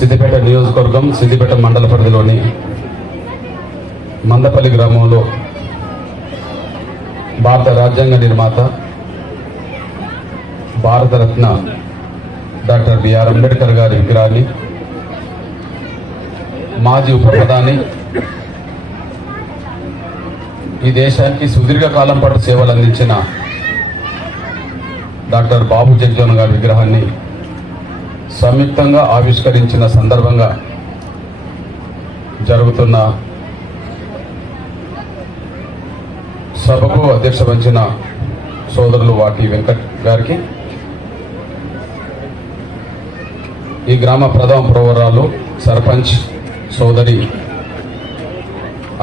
సిద్దిపేట నియోజకవర్గం సిద్దిపేట మండల పరిధిలోని మందపల్లి గ్రామంలో భారత రాజ్యాంగ నిర్మాత భారతరత్న డాక్టర్ బిఆర్ అంబేద్కర్ గారి విగ్రహాన్ని, మాజీ ఉప ప్రధాని, ఈ దేశానికి సుదీర్ఘకాలం పాటు సేవలు అందించిన డాక్టర్ బాబు జగ్జీవన్ గారి విగ్రహాన్ని సంయుక్తంగా ఆవిష్కరించిన సందర్భంగా జరుగుతున్న సభకు అధ్యక్ష వహించిన సోదరులు వాటి వెంకట్ గారికి, ఈ గ్రామ ప్రథమ ప్రవరాలు సర్పంచ్ సోదరి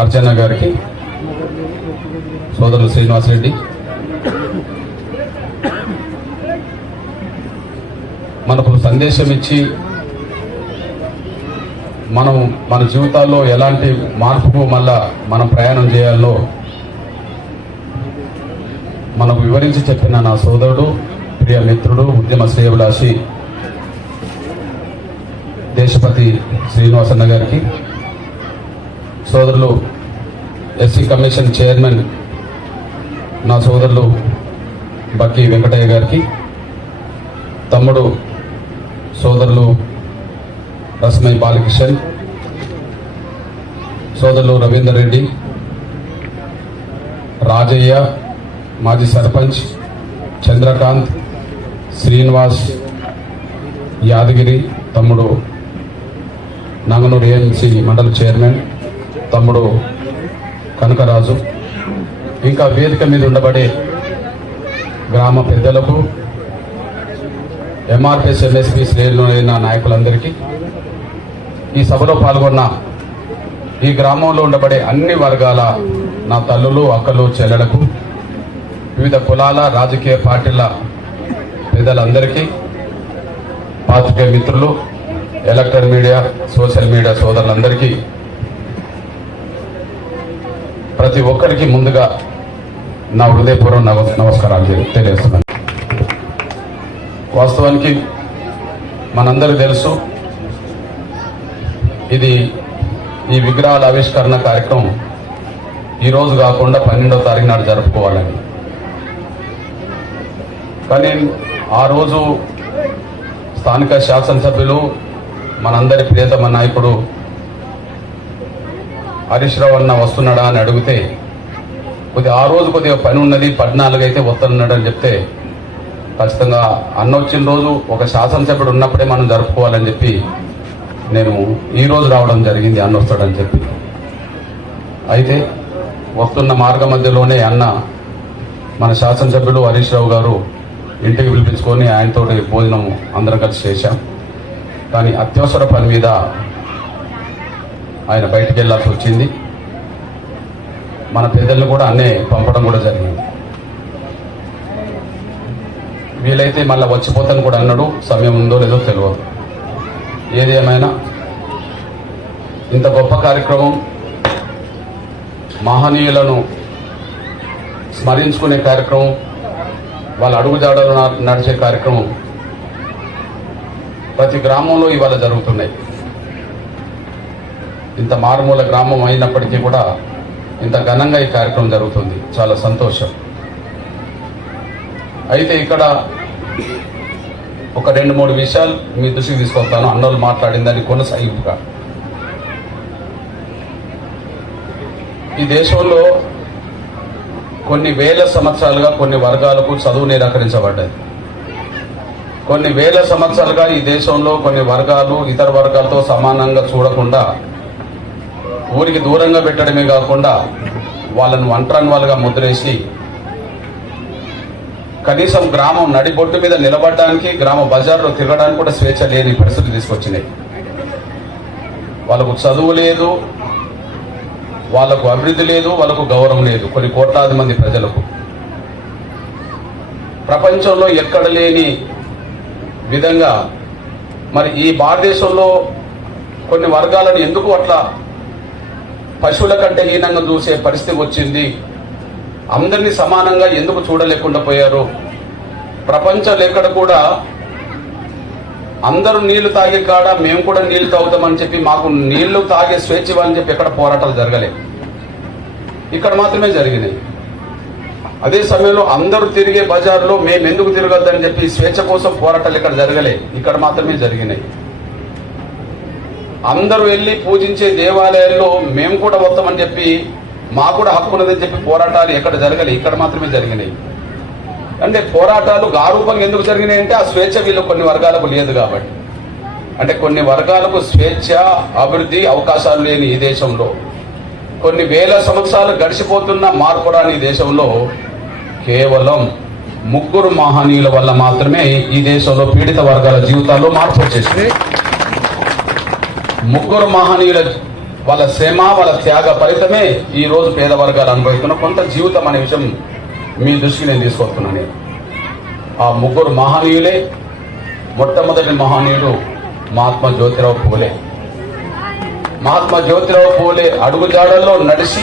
అర్చన గారికి, సోదరులు శ్రీనివాసరెడ్డి, మనకు సందేశం ఇచ్చి మన జీవితాల్లో ఎలాంటి మార్పుకు మళ్ళా మనం ప్రయాణం చేయాలో మనకు వివరించి చెప్పిన నా సోదరుడు, ప్రియ మిత్రుడు, ఉద్యమ శ్రేయభిలాషి దేశపతి శ్రీనివాసన్న గారికి, సోదరులు ఎస్సీ కమిషన్ చైర్మన్ నా సోదరులు బక్కి వెంకటయ్య గారికి, తమ్ముడు సోదరులు రస్మై బాలకిషన్, సోదరులు రవీందర్ రెడ్డి, రాజయ్య, మాజీ సర్పంచ్ చంద్రకాంత్, శ్రీనివాస్, యాదగిరి, తమ్ముడు నంగనూరు ఏఎంసీ మండల చైర్మన్ తమ్ముడు కనకరాజు, ఇంకా వేదిక మీద ఉండబడే గ్రామ పెద్దలకు, ఎంఆర్పిఎస్ ఎంఎస్పీ శ్రేణులైన నాయకులందరికీ, ఈ సభలో పాల్గొన్న ఈ గ్రామంలో ఉండబడే అన్ని వర్గాల నా తల్లులు, అక్కలు, చెల్లెలకు, వివిధ కులాల రాజకీయ పార్టీల పెద్దలందరికీ, పాత్రికేయ మిత్రులు, ఎలక్ట్రానిక్ మీడియా, సోషల్ మీడియా సోదరులందరికీ, ప్రతి ఒక్కరికి ముందుగా నా హృదయపూర్వక నమస్కారాలు తెలియజేస్తున్నాను. వాస్తవానికి మనందరికీ తెలుసు, ఈ విగ్రహాల ఆవిష్కరణ కార్యక్రమం ఈరోజు కాకుండా 12వ తారీఖు నాడు జరుపుకోవాలని. కానీ ఆ రోజు స్థానిక శాసనసభ్యులు, మనందరి ప్రియతమ నాయకుడు హరీష్ రావు అన్న వస్తున్నాడా అని అడిగితే, ఆ రోజు కొద్దిగా పని ఉన్నది, 14 అయితే వస్తున్నాడు అని చెప్తే, ఖచ్చితంగా అన్న వచ్చిన రోజు ఒక శాసనసభ్యుడు ఉన్నప్పుడే మనం జరుపుకోవాలని చెప్పి నేను ఈరోజు రావడం జరిగింది, అన్న వస్తాడని చెప్పి. అయితే వస్తున్న మార్గ మధ్యలోనే అన్న మన శాసనసభ్యుడు హరీష్ రావు గారు ఇంటికి పిలిపించుకొని ఆయనతో భోజనం అందరం కలిసి చేశాం. కానీ అత్యవసర పని మీద ఆయన బయటికి వెళ్ళాల్సి వచ్చింది. మన పెద్దలను కూడా అన్నే పంపడం కూడా జరిగింది. వీలైతే మళ్ళీ వచ్చిపోతాను కూడా అన్నాడు, సమయం ఉందో లేదో తెలియదు. ఏది ఏమైనా ఇంత గొప్ప కార్యక్రమం, మహనీయులను స్మరించుకునే కార్యక్రమం, వాళ్ళ అడుగుజాడలు నడిచే కార్యక్రమం ప్రతి గ్రామంలో ఇవాళ జరుగుతున్నాయి. ఇంత మారుమూల గ్రామం అయినప్పటికీ కూడా ఇంత ఘనంగా ఈ కార్యక్రమం జరుగుతుంది, చాలా సంతోషం. అయితే ఇక్కడ ఒక 2-3 విషయాలు మీ దృష్టికి తీసుకొస్తాను. అన్నోళ్ళు మాట్లాడిందని కొనసాగింపుగా, ఈ దేశంలో కొన్ని వేల సంవత్సరాలుగా కొన్ని వర్గాలకు చదువు నిరాకరించబడ్డది. కొన్ని వేల సంవత్సరాలుగా ఈ దేశంలో కొన్ని వర్గాలు ఇతర వర్గాలతో సమానంగా చూడకుండా ఊరికి దూరంగా పెట్టడమే కాకుండా వాళ్ళను ఒంటరి వాళ్ళుగా ముద్రేసి, కనీసం గ్రామం నడిబొట్టు మీద నిలబడడానికి, గ్రామ బజార్లో తిరగడానికి కూడా స్వేచ్ఛ లేని పరిస్థితులు తీసుకొచ్చినాయి. వాళ్ళకు చదువు లేదు, వాళ్ళకు అభివృద్ధి లేదు, వాళ్ళకు గౌరవం లేదు. కొన్ని కోట్లాది మంది ప్రజలకు ప్రపంచంలో ఎక్కడ లేని విధంగా మరి ఈ భారతదేశంలో కొన్ని వర్గాలను ఎందుకు అట్లా పశువుల కంటే హీనంగా చూసే పరిస్థితి వచ్చింది? అందరినీ సమానంగా ఎందుకు చూడలేకుండా పోయారు? ప్రపంచంలో ఎక్కడ కూడా అందరూ నీళ్లు తాగే కాడ మేము కూడా నీళ్లు తాగుతామని చెప్పి మాకు నీళ్లు తాగే స్వేచ్ఛ ఇవ్వాలని చెప్పి ఎక్కడ పోరాటాలు జరగలే, ఇక్కడ మాత్రమే జరిగినాయి. అదే సమయంలో అందరూ తిరిగే బజార్లో మేము ఎందుకు తిరగద్దని చెప్పి స్వేచ్ఛ కోసం పోరాటాలు ఇక్కడ జరగలే, ఇక్కడ మాత్రమే జరిగినాయి. అందరూ వెళ్ళి పూజించే దేవాలయాల్లో మేము కూడా వస్తామని చెప్పి మాకు కూడా హక్కు ఉన్నదని చెప్పి పోరాటాలు ఎక్కడ జరగలే, ఇక్కడ మాత్రమే జరిగినాయి. అంటే పోరాటాలు గారూపంగా ఎందుకు జరిగినాయి అంటే ఆ స్వేచ్ఛ వీళ్ళు కొన్ని వర్గాలకు లేదు కాబట్టి. అంటే కొన్ని వర్గాలకు స్వేచ్ఛ, అభివృద్ధి, అవకాశాలు లేని ఈ దేశంలో, కొన్ని వేల సంవత్సరాలు గడిచిపోతున్న మార్పు రాని ఈ దేశంలో కేవలం ముగ్గురు మహనీయుల వల్ల మాత్రమే ఈ దేశంలో పీడిత వర్గాల జీవితాల్లో మార్పు వచ్చేసింది. ముగ్గురు మహనీయుల వాళ్ళ శ్రమ, వాళ్ళ త్యాగ ఫలితమే ఈ రోజు పేద వర్గాలు అనుభవిస్తున్న కొంత జీవితం అనే విషయం మీ దృష్టికి నేను తీసుకొస్తున్నాను. ఆ ముగ్గురు మహనీయులే, మొట్టమొదటి మహనీయుడు మహాత్మా జ్యోతిరావు పూలే. మహాత్మా జ్యోతిరావు పూలే అడుగుజాడల్లో నడిచి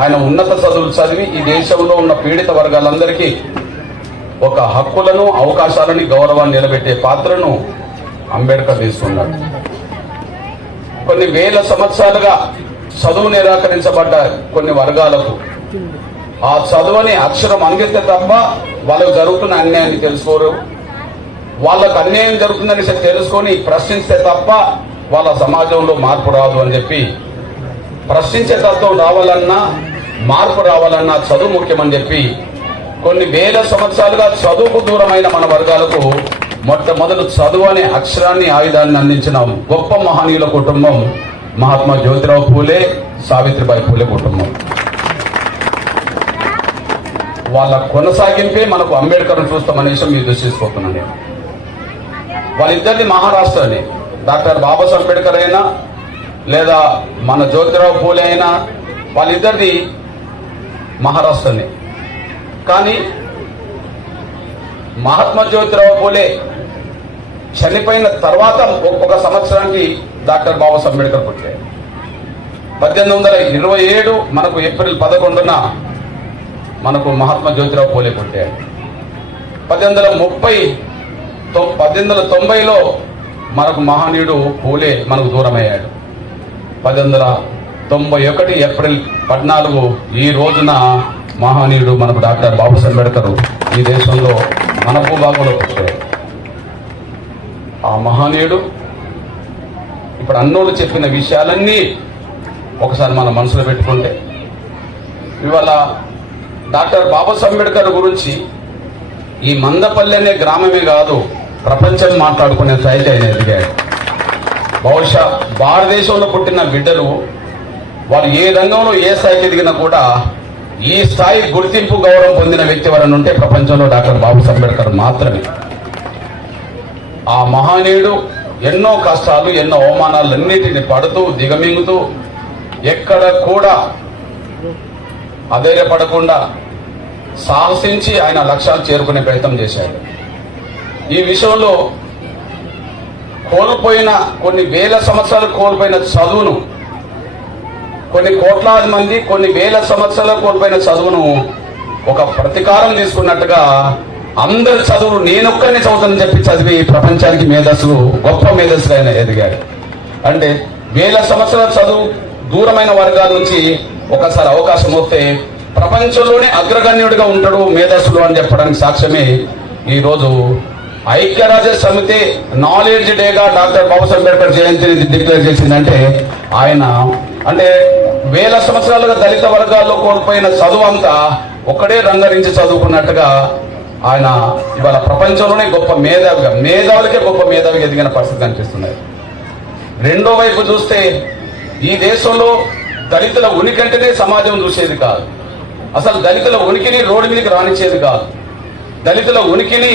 ఆయన ఉన్నత చదువులు చదివి ఈ దేశంలో ఉన్న పీడిత వర్గాలందరికీ ఒక హక్కులను, అవకాశాలని, గౌరవాన్ని నిలబెట్టే పాత్రను అంబేద్కర్ తీసుకున్నాడు. కొన్ని వేల సంవత్సరాలుగా చదువు నిరాకరించబడ్డ కొన్ని వర్గాలకు ఆ చదువుని అక్షరం అందిస్తే తప్ప వాళ్ళకు జరుగుతున్న అన్యాయాన్ని తెలుసుకోరు, వాళ్ళకు అన్యాయం జరుగుతుందని తెలుసుకొని ప్రశ్నిస్తే తప్ప వాళ్ళ సమాజంలో మార్పు రాదు అని చెప్పి, ప్రశ్నించే తత్వం రావాలన్నా, మార్పు రావాలన్నా చదువు ముఖ్యమని చెప్పి కొన్ని వేల సంవత్సరాలుగా చదువుకు దూరమైన మన వర్గాలకు మొట్టమొదటి చదువు అనే అక్షరాన్ని, ఆయుధాన్ని అందించిన గొప్ప మహనీయుల కుటుంబం మహాత్మా జ్యోతిరావు పూలే, సావిత్రిబాయి పూలే కుటుంబం. వాళ్ళ కొనసాగింపే మనకు అంబేద్కర్ చూస్తామనే విషయం మీరు దృష్టిస్తున్నాను. వాళ్ళిద్దరిది మహారాష్ట్రని, డాక్టర్ బాబాసాహెబ్ అంబేద్కర్ అయినా లేదా మన జ్యోతిరావు పూలే అయినా వాళ్ళిద్దరిది మహారాష్ట్రని. కానీ మహాత్మా జ్యోతిరావు పూలే చనిపోయిన తర్వాత ఒక సంవత్సరానికి డాక్టర్ బాబాసాహెబ్ అంబేద్కర్ పుట్టారు. 1827 మనకు ఏప్రిల్ 11న మనకు మహాత్మా జ్యోతిరావు పూలే పుట్టారు. 1890లో మనకు మహనీయుడు పూలే మనకు దూరమయ్యాడు. 1891 ఏప్రిల్ 14 ఈ రోజున మహనీయుడు మనకు డాక్టర్ బాబాసాహెబ్ అంబేద్కర్ ఈ దేశంలో మన భూభాగంలో పుట్టాడు. ఆ మహనీయుడు ఇప్పుడు అన్నోళ్ళు చెప్పిన విషయాలన్నీ ఒకసారి మన మనసులో పెట్టుకుంటే, ఇవాళ డాక్టర్ బాబాసాహెబ్ అంబేద్కర్ గురించి ఈ మందపల్లి అనే గ్రామమే కాదు, ప్రపంచం మాట్లాడుకునే స్థాయికి ఆయన ఎదిగాడు. బహుశా భారతదేశంలో పుట్టిన బిడ్డలు వాళ్ళు ఏ రంగంలో ఏ స్థాయికి ఎదిగినా కూడా ఈ స్థాయి గుర్తింపు, గౌరవం పొందిన వ్యక్తి ఎవరైనా ఉంటే ప్రపంచంలో డాక్టర్ బాబాసాహెబ్ అంబేద్కర్ మాత్రమే. ఆ మహనీయుడు ఎన్నో కష్టాలు, ఎన్నో అవమానాలన్నిటిని పడుతూ, దిగమింగుతూ, ఎక్కడ కూడా అధైర్యపడకుండా సాహసించి ఆయన లక్ష్యాలు చేరుకునే ప్రయత్నం చేశాడు. ఈ విషయంలో కోల్పోయిన కొన్ని వేల సంవత్సరాలు కోల్పోయిన చదువును, కొన్ని కోట్లాది మంది కొన్ని వేల సంవత్సరాలు కోల్పోయిన చదువును ఒక ప్రతీకారం తీసుకున్నట్టుగా అందరి చదువు నేనొక్కరిని చదువుతానని చెప్పి చదివి ప్రపంచానికి మేధస్సు, గొప్ప మేధస్సులు ఆయన ఎదిగాడు. అంటే వేల సంవత్సరాల చదువు దూరమైన వర్గాల నుంచి ఒకసారి అవకాశం వస్తే ప్రపంచంలోనే అగ్రగణ్యుడిగా ఉంటాడు మేధస్సులు అని చెప్పడానికి సాక్ష్యమే ఈరోజు ఐక్యరాజ్య సమితి నాలెడ్జ్ డేగా డాక్టర్ బాబాసాహెబ్ అంబేద్కర్ జయంతిని డిక్లేర్ చేసిందంటే ఆయన అంటే వేల సంవత్సరాలుగా దళిత వర్గాల్లో కోల్పోయిన చదువు అంతా ఒక్కడే రంగరించి చదువుకున్నట్టుగా ఆయన ఇవాళ ప్రపంచంలోనే గొప్ప మేధావిగా, మేధావులకే గొప్ప మేధావిగా ఎదిగిన పరిస్థితి కనిపిస్తున్నాయి. రెండో వైపు చూస్తే ఈ దేశంలో దళితుల ఉనికి అంటేనే సమాజం చూసేది కాదు, అసలు దళితుల ఉనికిని రోడ్డు మీదకి రానిచ్చేది కాదు, దళితుల ఉనికిని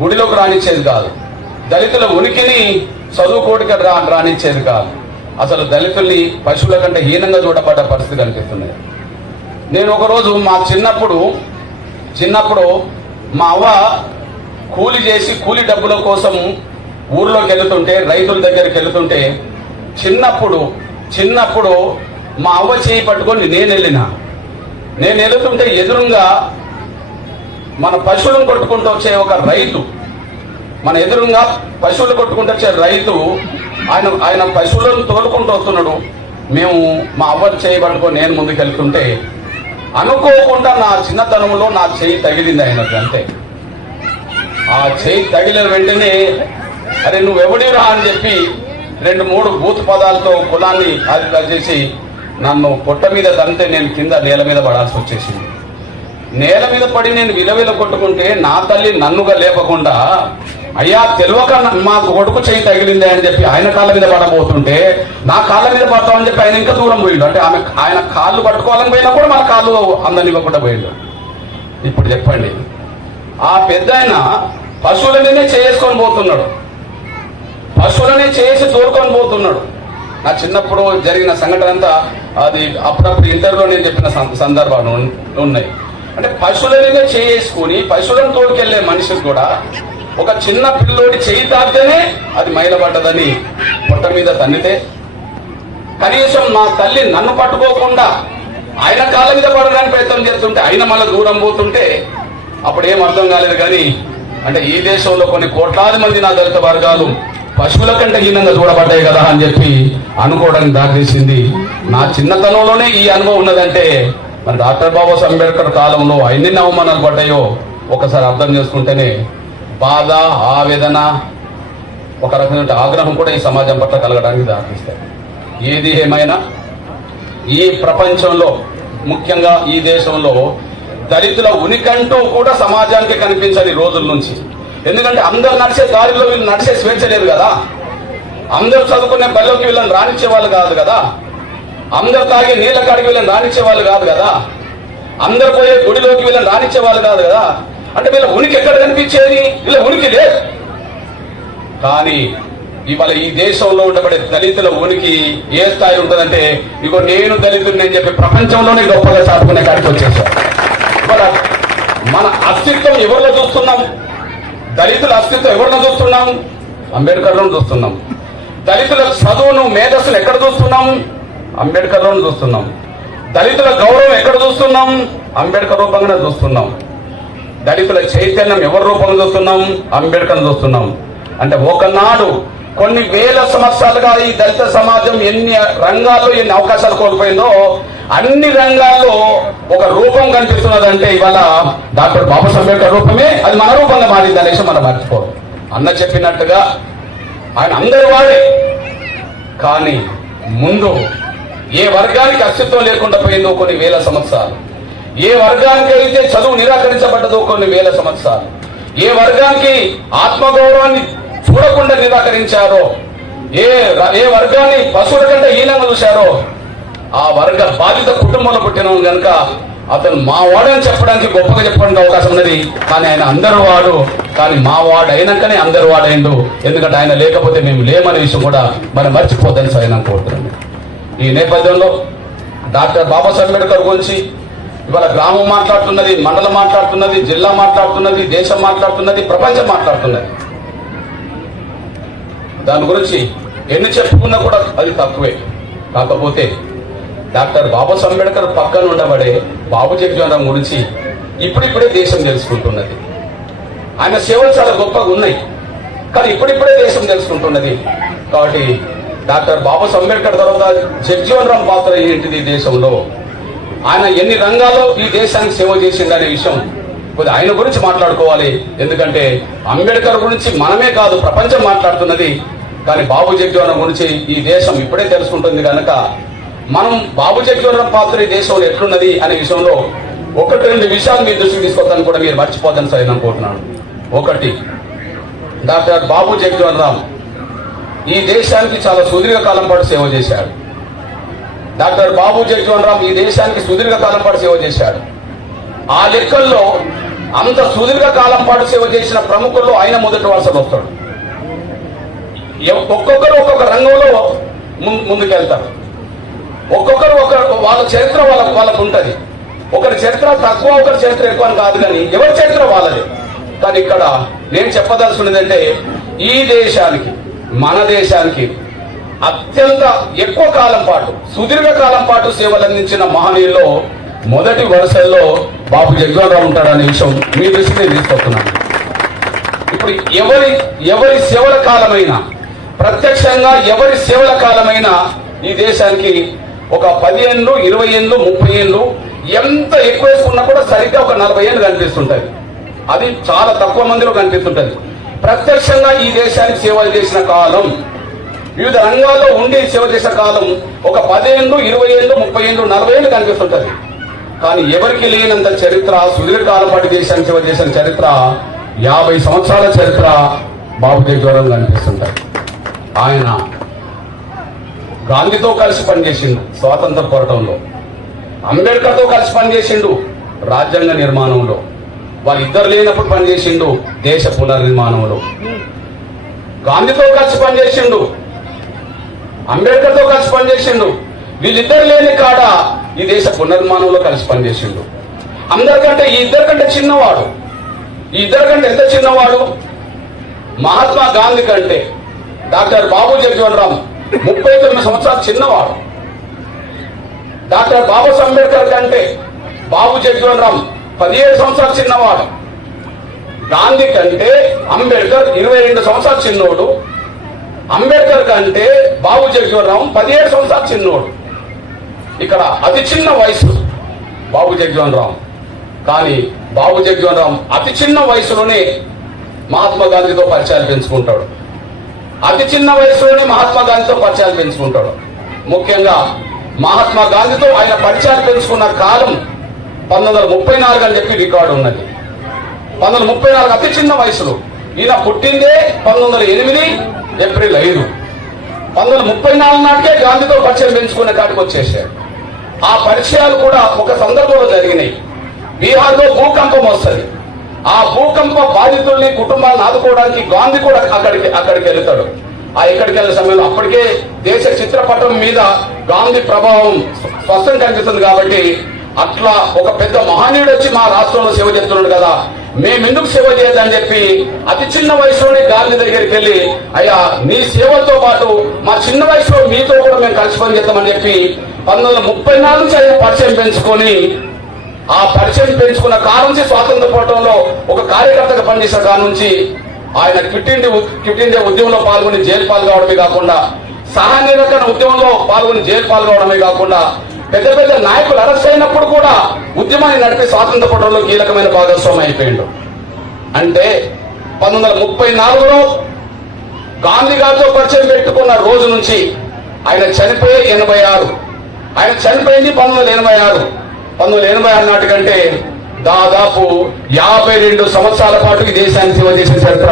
గుడిలోకి రానిచ్చేది కాదు, దళితుల ఉనికిని చదువుకోటికి రానిచ్చేది కాదు, అసలు దళితుల్ని పశువుల కంటే హీనంగా చూడబడ్డ పరిస్థితి కనిపిస్తున్నాయి. నేను ఒకరోజు మా చిన్నప్పుడు మా అవ్వ కూలి చేసి కూలి డబ్బుల కోసం ఊర్లోకి వెళుతుంటే, రైతుల దగ్గరికి వెళుతుంటే చిన్నప్పుడు మా అవ్వ చేయి పట్టుకొని నేను వెళుతుంటే ఎదురుగా మన పశువులను కొట్టుకుంటూ వచ్చే ఒక రైతు మన ఎదురుగా పశువులు కొట్టుకుంటూ వచ్చే రైతు ఆయన పశువులను తోలుకుంటూ వస్తున్నాడు. మేము మా అవ్వరు చేయబట్టుకొని నేను ముందుకెళ్తుంటే అనుకోకుండా నా చిన్నతనంలో నా చేయి తగిలింది ఆయనకు. అంతే, ఆ చేయి తగిలిన వెంటనే అరే నువ్వెవడిరా అని చెప్పి 2-3 బూత్ పదాలతో కులాన్ని అది చేసి నన్ను పొట్ట మీద తంతే నేను కింద నేల మీద పడాల్సి వచ్చేసింది. నేల మీద పడి నేను విలవిల కొట్టుకుంటే నా తల్లి నన్నుగా లేపకుండా అయ్యా తెలియక మా కొడుకు చేయి తగిలింది అని చెప్పి ఆయన కాళ్ళ మీద పడబోతుంటే నా కాళ్ళ మీద పడతామని చెప్పి ఆయన ఇంకా దూరం పోయిండు. అంటే ఆయన కాళ్ళు పట్టుకోవాలని పోయినా కూడా మన కాళ్ళు అందనివ్వకుండా పోయిండు. ఇప్పుడు చెప్పండి, ఆ పెద్ద ఆయన పశువులనే చేసుకొని పోతున్నాడు, పశువులనే చేసి తోడుకొని పోతున్నాడు. నా చిన్నప్పుడు జరిగిన సంఘటన అంతా అది అప్పుడప్పుడు ఇంటర్లో నేను చెప్పిన సందర్భాలు ఉన్నాయి. అంటే పశువులనే చేసుకుని పశువులను తోడుకెళ్లే మనిషికి కూడా ఒక చిన్న పిల్లోడి చేయి తాకితేనే అది మైలబడ్డదని పొట్ట మీద తన్నితే, కనీసం నా తల్లి నన్ను పట్టుకోకుండా ఆయన కాళ్ళ మీద పడడానికి ప్రయత్నం చేస్తుంటే ఆయన మళ్ళీ దూరం పోతుంటే అప్పుడు ఏం అర్థం కాలేదు. కానీ అంటే ఈ దేశంలో కొన్ని కోట్లాది మంది నా దళిత వర్గాలు పశువుల కంటే హీనంగా చూడబడ్డాయి కదా అని చెప్పి అనుకోవడానికి దారితీసింది. నా చిన్నతనంలోనే ఈ అనుభవం ఉన్నదంటే మరి డాక్టర్ బాబాసాహెబ్ అంబేద్కర్ కాలంలో ఎన్ని అవమానాలు పడ్డాయో ఒకసారి అర్థం చేసుకుంటేనే బాధ, ఆవేదన, ఒక రకమైన ఆగ్రహం కూడా ఈ సమాజం పట్ల కలగడానికి దారితీస్తాయి. ఏది ఏమైనా ఈ ప్రపంచంలో ముఖ్యంగా ఈ దేశంలో దళితుల ఉనికంటూ కూడా సమాజానికి కనిపించని రోజుల నుంచి. ఎందుకంటే అందరు నడిచే దారిలో వీళ్ళు నడిచే స్వేచ్ఛ లేదు కదా, అందరూ చదువుకునే బల్లోకి వీళ్ళని రానిచ్చే వాళ్ళు కాదు కదా, అందరు తాగే నీళ్ళ కాడికి వీళ్ళని రానిచ్చే వాళ్ళు కాదు కదా, అందరు పోయే గుడిలోకి వీళ్ళని రానిచ్చే వాళ్ళు కాదు కదా. అంటే వీళ్ళ ఉనికి ఎక్కడ కనిపించేది? వీళ్ళ ఉనికి లేదు. కానీ ఇవాళ ఈ దేశంలో ఉండబడే దళితుల ఉనికి ఏ స్థాయి ఉంటుందంటే ఇగో నేను దళితుడిని అని చెప్పి ప్రపంచంలోనే గొప్పగా చాటుకునే కాడికి వచ్చేసారు. ఇవాళ మన అస్తిత్వం ఎవరిలో చూస్తున్నాం? దళితుల అస్తిత్వం ఎవరిలో చూస్తున్నాం? అంబేద్కర్లో చూస్తున్నాం. దళితుల చదువును, మేధస్సును ఎక్కడ చూస్తున్నాం? అంబేద్కర్లో చూస్తున్నాం. దళితుల గౌరవం ఎక్కడ చూస్తున్నాం? అంబేద్కర్ రూపంగానే చూస్తున్నాం. దళితుల చైతన్యం ఎవరి రూపంగా చూస్తున్నాం? అంబేద్కర్ చూస్తున్నాం. అంటే ఒకనాడు కొన్ని వేల సంవత్సరాలుగా ఈ దళిత సమాజం ఎన్ని రంగాల్లో ఎన్ని అవకాశాలు కోల్పోయిందో అన్ని రంగాల్లో ఒక రూపం కనిపిస్తున్నదంటే ఇవాళ డాక్టర్ బాబాసాహెబ్ అంబేద్కర్ రూపమే అది మన రూపంగా మారింది అనేసి మనం మర్చిపోదు. అన్న చెప్పినట్టుగా ఆయన అందరి వాడే. కానీ ముందు ఏ వర్గానికి అస్తిత్వం లేకుండా పోయిందో కొన్ని వేల సంవత్సరాలు, ఏ వర్గానికి అయితే చదువు నిరాకరించబడ్డదో కొన్ని వేల సంవత్సరాలు, ఏ వర్గానికి ఆత్మగౌరవాన్ని చూడకుండా నిరాకరించారో, ఏ వర్గాన్ని పశువుల కంటే హీనంగా చూశారో ఆ వర్గ బాధిత కుటుంబంలో పుట్టిన కనుక అతను మా వాడని చెప్పడానికి గొప్పగా చెప్పడానికి అవకాశం ఉన్నది. కానీ ఆయన అందరు వాడు, కానీ మా వాడు అయినాకనే అందరు వాడైండు. ఎందుకంటే ఆయన లేకపోతే మేము లేమనే విషయం కూడా మనం మర్చిపోద్దని ఆయన కోరుతున్నాను. ఈ నేపథ్యంలో డాక్టర్ బాబాసాహెబ్ అంబేద్కర్ గురించి ఇవాళ గ్రామం మాట్లాడుతున్నది, మండలం మాట్లాడుతున్నది, జిల్లా మాట్లాడుతున్నది, దేశం మాట్లాడుతున్నది, ప్రపంచం మాట్లాడుతున్నది. దాని గురించి ఎన్ని చెప్పుకున్నా కూడా అది తక్కువే. కాకపోతే డాక్టర్ బాబాసాహెబ్ అంబేద్కర్ పక్కన ఉండబడే బాబు జగజీవన్ గురించి ఇప్పుడిప్పుడే దేశం తెలుసుకుంటున్నది. ఆయన సేవలు చాలా గొప్పగా ఉన్నాయి, కానీ ఇప్పుడిప్పుడే దేశం తెలుసుకుంటున్నది. కాబట్టి డాక్టర్ బాబాసాహెబ్ అంబేద్కర్ తర్వాత జగజీవన్ రామ్ పాత్ర ఏంటిది దేశంలో, ఆయన ఎన్ని రంగాల్లో ఈ దేశానికి సేవ చేసిందనే విషయం కొద్దిగా ఆయన గురించి మాట్లాడుకోవాలి. ఎందుకంటే అంబేద్కర్ గురించి మనమే కాదు ప్రపంచం మాట్లాడుతున్నది. కానీ బాబు జగజీవన్ గురించి ఈ దేశం ఇప్పుడే తెలుసుకుంటుంది కనుక మనం బాబు జగజీవన్ పాత్ర ఈ దేశంలో ఎట్లున్నది అనే విషయంలో 1-2 విషయాలు మీ దృష్టికి తీసుకొస్తాను కూడా మీరు మర్చిపోతాను సార్ అనుకుంటున్నాను. ఒకటి, డాక్టర్ బాబు జగజీవన్ రామ్ ఈ దేశానికి చాలా సుదీర్ఘకాలం పాటు సేవ చేశాడు. డాక్టర్ బాబు జగజీవన్ రామ్ ఈ దేశానికి సుదీర్ఘకాలం పాటు సేవ చేశాడు. ఆ లెక్కల్లో అంత సుదీర్ఘకాలం పాటు సేవ చేసిన ప్రముఖుల్లో ఆయన మొదటి వరుసలో వస్తాడు. ఒక్కొక్కరు ఒక్కొక్క రంగంలో ముందుకెళ్తారు. ఒక్కొక్కరు వాళ్ళ చరిత్ర వాళ్ళకు ఉంటుంది. ఒకరి చరిత్ర తక్కువ, ఒకరి చరిత్ర ఎక్కువ అని కాదు, కానీ ఎవరి చరిత్ర వాళ్ళది. కానీ ఇక్కడ నేను చెప్పదలుచుకున్నదంటే ఈ దేశానికి, మన దేశానికి అత్యంత ఎక్కువ కాలం పాటు, సుదీర్ఘకాలం పాటు సేవలు అందించిన మహనీయుల్లో మొదటి వరుసల్లో బాబు జగజీవన్ రామ్ ఉంటాడనే విషయం మీ దృష్టికి నేను తీసుకొస్తున్నాను. ఇప్పుడు ఎవరి సేవల కాలమైనా, ప్రత్యక్షంగా ఎవరి సేవల కాలమైనా ఈ దేశానికి ఒక 10 ఏళ్ళు, 20 ఏళ్ళు, 30 ఏళ్ళు, ఎంత ఎక్కువ వేసుకున్నా కూడా సరిగ్గా ఒక 40 ఏళ్ళు కనిపిస్తుంటది. అది చాలా తక్కువ మందిలో కనిపిస్తుంటది. ప్రత్యక్షంగా ఈ దేశానికి సేవలు చేసిన కాలం, వివిధ రంగాల్లో ఉండి సేవ చేసిన కాలం ఒక 10 ఏళ్ళు, 20 ఏళ్ళు, 30 ఏళ్ళు, 40 ఏళ్ళు కనిపిస్తుంటది. కానీ ఎవరికి లేనంత చరిత్ర, సుదీర్ఘకాలం పాటు దేశానికి సేవ చేసిన చరిత్ర, 50 సంవత్సరాల చరిత్ర బాబు జగ్జీవన్ రామ్ కనిపిస్తుంటాయి. ఆయన గాంధీతో కలిసి పనిచేసిండు స్వాతంత్ర పోరాటంలో, అంబేద్కర్తో కలిసి పనిచేసిండు రాజ్యాంగ నిర్మాణంలో, వాళ్ళిద్దరు లేనప్పుడు పనిచేసిండు దేశ పునర్నిర్మాణంలో. గాంధీతో కలిసి పనిచేసిండు, అంబేద్కర్తో కలిసి పనిచేసిండు. వీళ్ళిద్దరు లేని కాడ ఈ దేశ పునర్నిర్మాణంలో కలిసి పనిచేసిండు. అందరికంటే ఈ ఇద్దరికంటే చిన్నవాడు, ఈ ఇద్దరికంటే ఎంత చిన్నవాడు? మహాత్మా గాంధీ కంటే డాక్టర్ బాబు జగ్జీవన్ రామ్ 39 సంవత్సరాలు చిన్నవాడు. డాక్టర్ బాబాసాహెబ్ అంబేద్కర్ కంటే బాబు జగ్జీవన్ రామ్ 17 సంవత్సరాలు చిన్నవాడు. గాంధీ కంటే అంబేద్కర్ 22 సంవత్సరాలు చిన్నోడు. అంబేద్కర్ కంటే బాబు జగ్జీవన్ రామ్ 17 సంవత్సరాలు చిన్నోడు. ఇక్కడ అతి చిన్న వయసు బాబు జగ్జీవన్ రామ్. కానీ బాబు జగ్జీవన్ రామ్ అతి చిన్న వయసులోనే మహాత్మా గాంధీతో పరిచయాలు పెంచుకుంటాడు. అతి చిన్న వయసులోనే మహాత్మా గాంధీతో పరిచయాలు పెంచుకుంటాడు. ముఖ్యంగా మహాత్మా గాంధీతో ఆయన పరిచయాలు పెంచుకున్న కాలం 1934 అని చెప్పి రికార్డు ఉన్నది. 1934 అతి చిన్న వయసులో. ఈయన పుట్టిందే 1908 ఏప్రిల్ 5. 1934 నాటికే గాంధీతో పరిచయం పెంచుకునే కాడికి వచ్చేసాడు. ఆ పరిచయాలు కూడా ఒక సందర్భంలో జరిగినాయి. బీహార్లో భూకంపం వస్తుంది. ఆ భూకంప బాధితుల్ని, కుటుంబాలను ఆదుకోవడానికి గాంధీ కూడా అక్కడికి వెళ్తాడు. ఆ ఎక్కడికి వెళ్ళే సమయంలో అప్పటికే దేశ చిత్రపటం మీద గాంధీ ప్రభావం స్పష్టం కనిపిస్తుంది. కాబట్టి అట్లా ఒక పెద్ద మహనీయుడు వచ్చి మా రాష్ట్రంలో సేవ చేస్తున్నాడు కదా, మేమెందుకు సేవ చేయదని చెప్పి అతి చిన్న వయసులోనే గాంధీ దగ్గరికి వెళ్ళి, అయ్యా నీ సేవలతో పాటు మా చిన్న వయసులో మీతో కూడా మేము కలిసి పని చేద్దామని చెప్పి 1934 నుంచి ఆయన పరిచయం పెంచుకొని, ఆ పరిచయం పెంచుకున్న కాలం నుంచి స్వాతంత్ర పోరాటంలో ఒక కార్యకర్తగా పనిచేసిన కాలం నుంచి ఆయన క్విట్ ఇండియా ఉద్యమంలో పాల్గొని జైలు పాల్గొవడమే కాకుండా, సహాయ నిరాకరణ ఉద్యమంలో పాల్గొని జైలు పాల్గొవడమే కాకుండా, పెద్ద పెద్ద నాయకులు అరెస్ట్ అయినప్పుడు కూడా ఉద్యమాన్ని నడిపే స్వాతంత్ర పోరాటంలో కీలకమైన భాగస్వామి అయిపోయిండు. అంటే 1934లో గాంధీ గారితో పరిచయం పెట్టుకున్న రోజు నుంచి ఆయన చనిపోయే 86. ఆయన చనిపోయింది 1986. 1986 నాటికంటే దాదాపు 52 సంవత్సరాల పాటు ఈ దేశానికి సేవ చేసిన చరిత్ర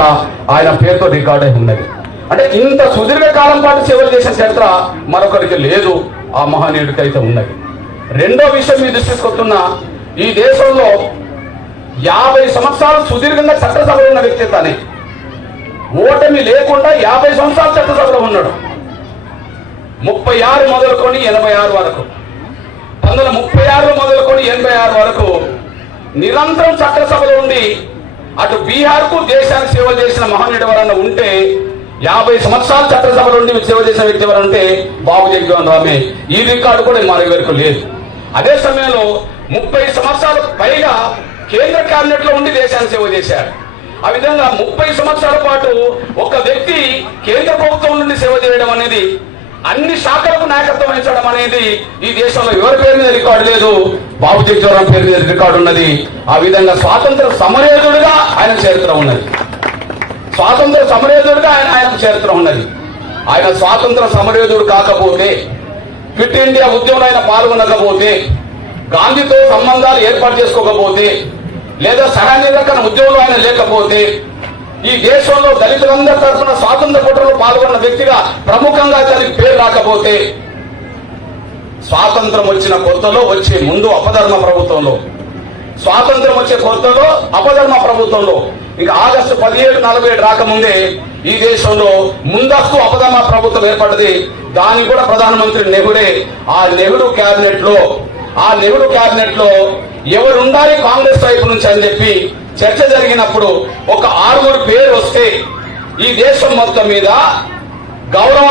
ఆయన పేరుతో రికార్డ్ అయి ఉన్నది. అంటే ఇంత సుదీర్ఘ కాలం పాటు సేవలు చేసిన చరిత్ర మరొకరికి లేదు, ఆ మహనీయుడికి అయితే ఉన్నది. రెండో విషయం మీ దృష్టికి వస్తున్న, ఈ దేశంలో 50 సంవత్సరాలు సుదీర్ఘంగా చట్టసభలో ఉన్న వ్యక్తి తానే. ఓటమి లేకుండా 50 సంవత్సరాలు చట్టసభలో ఉన్నాడు. 36 మొదలుకొని 86 వరకు, 1936 మొదలుకొని 86 వరకు నిరంతరం చట్టసభలో ఉండి అటు బీహార్ కు దేశానికి సేవ చేసిన మహనీయుడు ఎవరన్నా ఉంటే, 50 సంవత్సరాలు చట్టసభలో ఉండి సేవ చేసిన వ్యక్తి ఎవరంటే బాబు జగ్జీవన్ రామే. ఈ రికార్డు కూడా మరొకరికి లేదు. అదే సమయంలో 30 సంవత్సరాలకు పైగా కేంద్ర కేబినెట్ లో ఉండి దేశానికి సేవ చేశాడు. ఆ విధంగా 30 సంవత్సరాల పాటు ఒక వ్యక్తి కేంద్ర ప్రభుత్వం నుండి సేవ చేయడం అనేది, అన్ని శాఖలకు నాయకత్వం వహించడం అనేది ఈ దేశంలో ఎవరి పేరు మీద రికార్డు లేదు, బాబు జగ్జీవన్ రామ్ పేరు మీద రికార్డు ఉన్నది. ఆ విధంగా స్వాతంత్ర సమరయోధుడుగా ఆయన చరిత్ర ఉన్నది. స్వాతంత్ర సమరయోధుడుగా ఆయనకు చరిత్ర ఉన్నది. ఆయన స్వాతంత్ర సమరయోధుడు కాకపోతే, క్విట్ ఇండియా ఉద్యమంలో ఆయన పాల్గొనకపోతే, గాంధీతో సంబంధాలు ఏర్పాటు చేసుకోకపోతే, లేదా సహాయ నిరాకరణ ఉద్యమంలో ఆయన లేకపోతే, ఈ దేశంలో దళితులందరి తరఫున స్వాతంత్ర పోరాటంలో పాల్గొన్న వ్యక్తిగా ప్రముఖంగా దానికి పేరు రాకపోతే, స్వాతంత్రం వచ్చిన కొత్తలో వచ్చే ముందు అపధర్మ ప్రభుత్వంలో, స్వాతంత్రం వచ్చే కొత్తలో అపధర్మ ప్రభుత్వంలో, ఇంకా ఆగస్టు 1747 రాకముందే ఈ దేశంలో ముందస్తు అపధర్మ ప్రభుత్వం ఏర్పడ్డది. దానికి కూడా ప్రధానమంత్రి నెహ్రూడే. ఆ నెహ్రూ క్యాబినెట్ లో ఎవరు ఉండాలి కాంగ్రెస్ వైపు నుంచి అని చెప్పి చర్చ జరిగినప్పుడు ఒక 6 పేరు వస్తే, ఈ దేశం మొత్తం మీద గౌరవ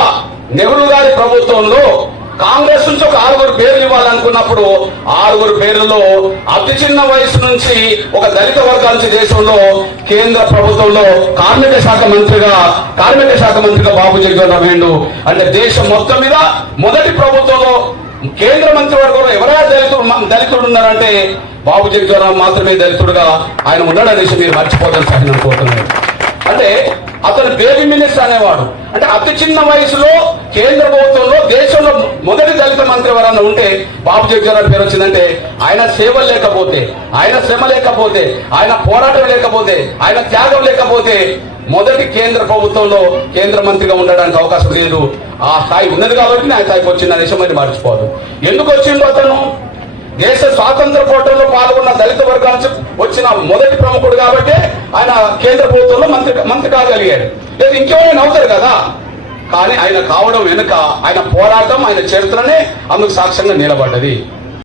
నెహ్రూ గారి ప్రభుత్వంలో కాంగ్రెస్ నుంచి ఒక 6 పేర్లు ఇవ్వాలనుకున్నప్పుడు 6 పేర్లలో అతి చిన్న వయసు నుంచి ఒక దళిత వర్గాల నుంచి దేశంలో కేంద్ర ప్రభుత్వంలో కార్మిక శాఖ మంత్రిగా బాబు జగ్జీవన్ రామ్ అయ్యిండు. అంటే దేశం మొత్తం మీద మొదటి ప్రభుత్వంలో కేంద్ర మంత్రివర్గంలో ఎవరైనా దళితుడు ఉన్నారంటే బాబు జగ్జీవన్ రామ్ మాత్రమే దళితుడుగా ఆయన ఉన్నాడనేసి మీరు మర్చిపోతారు సార్ నేను కోరుతున్నాను. అంటే అతను బేబీ మినిస్టర్ అనేవాడు. అంటే అతి చిన్న వయసులో కేంద్ర ప్రభుత్వంలో దేశంలో మొదటి దళిత మంత్రి ఎవరన్నా ఉంటే బాబు జగ్జీవన్ రామ్ పేరు వచ్చిందంటే ఆయన సేవలు లేకపోతే, ఆయన శ్రమ లేకపోతే, ఆయన పోరాటం లేకపోతే, ఆయన త్యాగం లేకపోతే మొదటి కేంద్ర ప్రభుత్వంలో కేంద్ర మంత్రిగా ఉండడానికి అవకాశం లేదు. ఆ స్థాయి ఉన్నది కాబట్టి ఆ స్థాయికి వచ్చిన దేశం అని మర్చిపోదు. ఎందుకు వచ్చిందో అతను దేశ స్వాతంత్ర పోరాటంలో పాల్గొన్న దళిత వర్గాల నుంచి వచ్చిన మొదటి ప్రముఖుడు కాబట్టి ఆయన కేంద్ర ప్రభుత్వంలో మంత్రి కాగలిగాడు. లేదు ఇంకేమైనా అవుతారు కదా. కానీ ఆయన కావడం వెనుక ఆయన పోరాటం, ఆయన చరిత్రనే అందుకు సాక్ష్యంగా నిలబడ్డది.